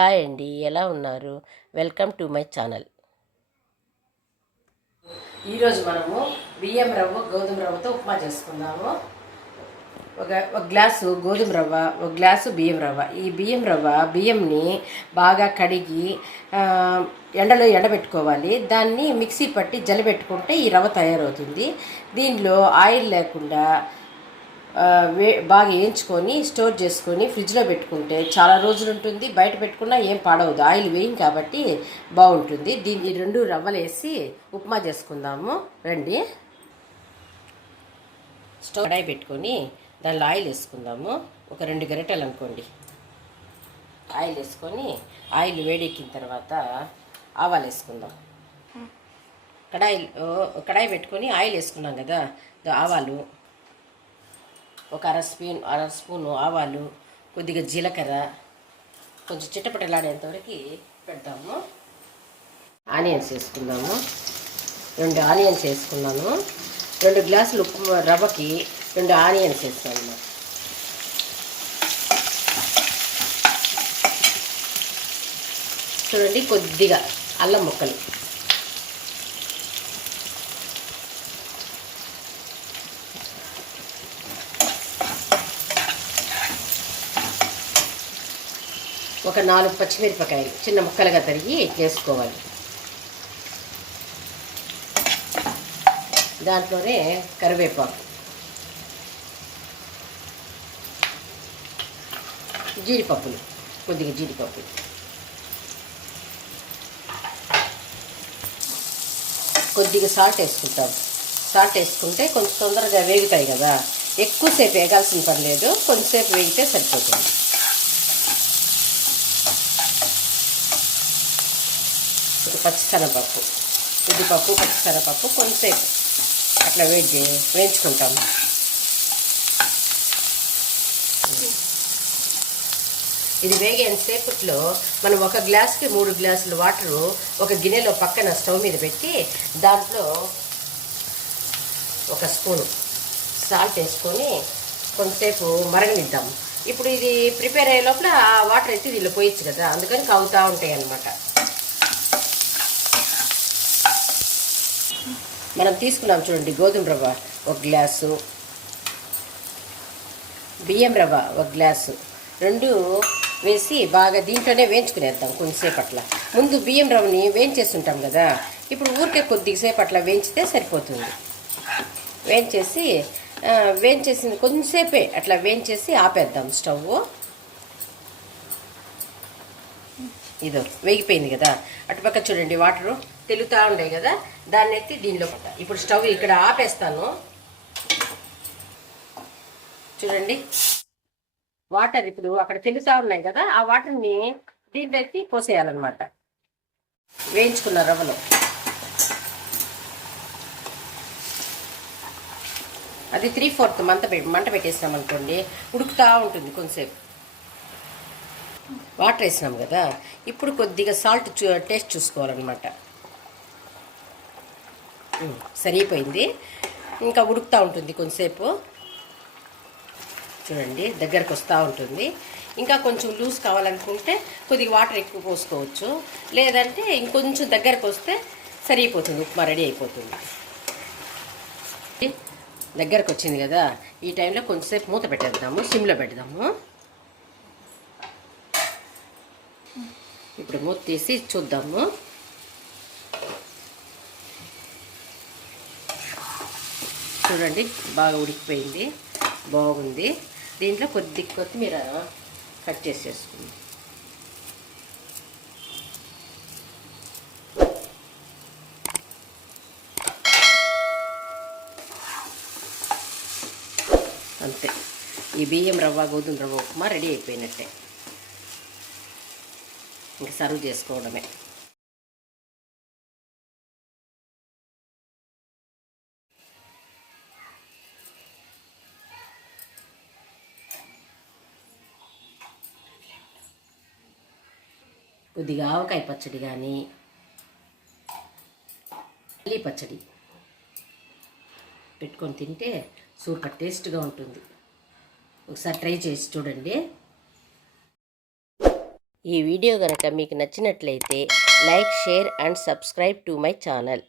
Hi అండి, ఎలా ఉన్నారు? Welcome to my channel. ఈరోజు మనము బియ్యం రవ్వ గోధుమ రవ్వతో ఉప్మా చేసుకుందాము. ఒక గ్లాసు గోధుమ రవ్వ, ఒక గ్లాసు బియ్యం రవ్వ. ఈ బియ్యంని బాగా కడిగి ఎండలో ఎండబెట్టుకోవాలి. దాన్ని మిక్సీ పట్టి జల్లబెట్టుకుంటే ఈ రవ్వ తయారవుతుంది. దీనిలో ఆయిల్ లేకుండా బాగా వేయించుకొని స్టోర్ చేసుకొని ఫ్రిడ్జ్లో పెట్టుకుంటే చాలా రోజులు ఉంటుంది. బయట పెట్టుకున్నా ఏం పాడవదు, ఆయిల్ వేయం కాబట్టి బాగుంటుంది. దీన్ని 2 రవ్వలు వేసి ఉప్మా చేసుకుందాము రండి. స్టవ్ కడాయి పెట్టుకొని దానిలో ఆయిల్ వేసుకుందాము. ఒక 2 గరిటెలు అనుకోండి. ఆయిల్ వేసుకొని ఆయిల్ వేడెక్కిన తర్వాత ఆవాలు వేసుకుందాం. కడాయి పెట్టుకొని ఆయిల్ వేసుకున్నాం కదా, ఆవాలు ఒక అర స్పూను ఆవాలు, కొద్దిగా జీలకర్ర, కొంచెం చిట్టపట్టలాడేంత వరకు పెడతాము. ఆనియన్స్ వేసుకుందాము. 2 ఆనియన్స్ వేసుకున్నాను. 2 గ్లాసులు రవ్వకి 2 ఆనియన్స్ వేస్తాను. చూడండి, కొద్దిగా అల్లం ముక్కలు, ఒక 4 పచ్చిమిరపకాయలు చిన్న ముక్కలుగా తరిగి వేసుకోవాలి. దాంట్లోనే కరివేపాకు, జీడిపప్పులు, కొద్దిగా జీడిపప్పు, కొద్దిగా సాల్ట్ వేసుకుంటాం. సాల్ట్ వేసుకుంటే కొంచెం తొందరగా వేగుతాయి కదా. ఎక్కువసేపు వేగాల్సిన పని లేదు, కొంచెంసేపు వేగితే సరిపోతుంది. పచ్చిశనగపప్పు, ఉద్దిపప్పు, పచ్చిశనగపప్పు కొంచెంసేపు అట్లా వేయించుకుంటాము. ఇది వేగేంతసేపట్లో మనం 1 గ్లాస్కి 3 గ్లాసులు వాటరు ఒక గిన్నెలో పక్కన స్టవ్ మీద పెట్టి దాంట్లో 1 స్పూను సాల్ట్ వేసుకొని కొంచెంసేపు మరగనిద్దాము. ఇప్పుడు ఇది ప్రిపేర్ అయ్యే లోపల ఆ వాటర్ అయితే దీనిలో పోయచ్చు కదా, అందుకని కాగుతూ ఉంటాయి అన్నమాట. మనం తీసుకున్నాం చూడండి, గోధుమ రవ్వ 1 గ్లాసు, బియ్యం రవ్వ 1 గ్లాసు, 2 వేసి బాగా దీంట్లోనే వేయించుకునేద్దాం కొంచెంసేపు అట్లా. ముందు బియ్యం రవ్వని వేయించేస్తుంటాం కదా, ఇప్పుడు ఊరికే కొద్దిసేపు అట్లా వేయించితే సరిపోతుంది. వేయించేసింది కొంచెంసేపే అట్లా వేయించేసి ఆపేద్దాం స్టవ్. ఇదో వేగిపోయింది కదా. అటుపక్క చూడండి, వాటరు తెలుగుతూ ఉండే కదా, దాన్ని ఎత్తి దీనిలో పట్ట. ఇప్పుడు స్టవ్ ఇక్కడ ఆపేస్తాను. చూడండి, వాటర్ ఇప్పుడు అక్కడ తెలుగుతూ ఉన్నాయి కదా, ఆ వాటర్ని దీంట్లో ఎత్తి పోసేయాలన్నమాట వేయించుకున్న రవ్వలో. అది 3/4 మంట పెట్టేసినాం అనుకోండి, ఉడుకుతూ ఉంటుంది కొంచెంసేపు. వాటర్ వేసినాం కదా, ఇప్పుడు కొద్దిగా సాల్ట్ టేస్ట్ చూసుకోవాలన్నమాట. సరిపోయింది, ఇంకా ఉడుకుతూ ఉంటుంది కొంచెంసేపు. చూడండి, దగ్గరకు వస్తూ ఉంటుంది. ఇంకా కొంచెం లూజ్ కావాలనుకుంటే కొద్దిగా వాటర్ ఎక్కువ పోసుకోవచ్చు, లేదంటే ఇంకొంచెం దగ్గరకు వస్తే సరిపోతుంది, ఉప్మా రెడీ అయిపోతుంది. దగ్గరకు వచ్చింది కదా, ఈ టైంలో కొంచెంసేపు మూత పెట్టేద్దాము, సిమ్లో పెడదాము. ఇప్పుడు మూత తీసి చూద్దాము. చూడండి, బాగా ఉడికిపోయింది, బాగుంది. దీంట్లో కొత్తిమీర కట్ చేసేసుకుంది. అంతే, ఈ బియ్యం రవ్వ గోధుమ రవ్వ ఉప్మా రెడీ అయిపోయినట్టే. ఇంకా సర్వ్ చేసుకోవడమే. కొద్దిగా ఆవకాయ పచ్చడి కానీ పల్లి పచ్చడి పెట్టుకొని తింటే సూపర్ టేస్ట్గా ఉంటుంది. ఒకసారి ట్రై చేసి చూడండి. ఈ వీడియో కనుక మీకు నచ్చినట్లయితే like, share and subscribe to my channel.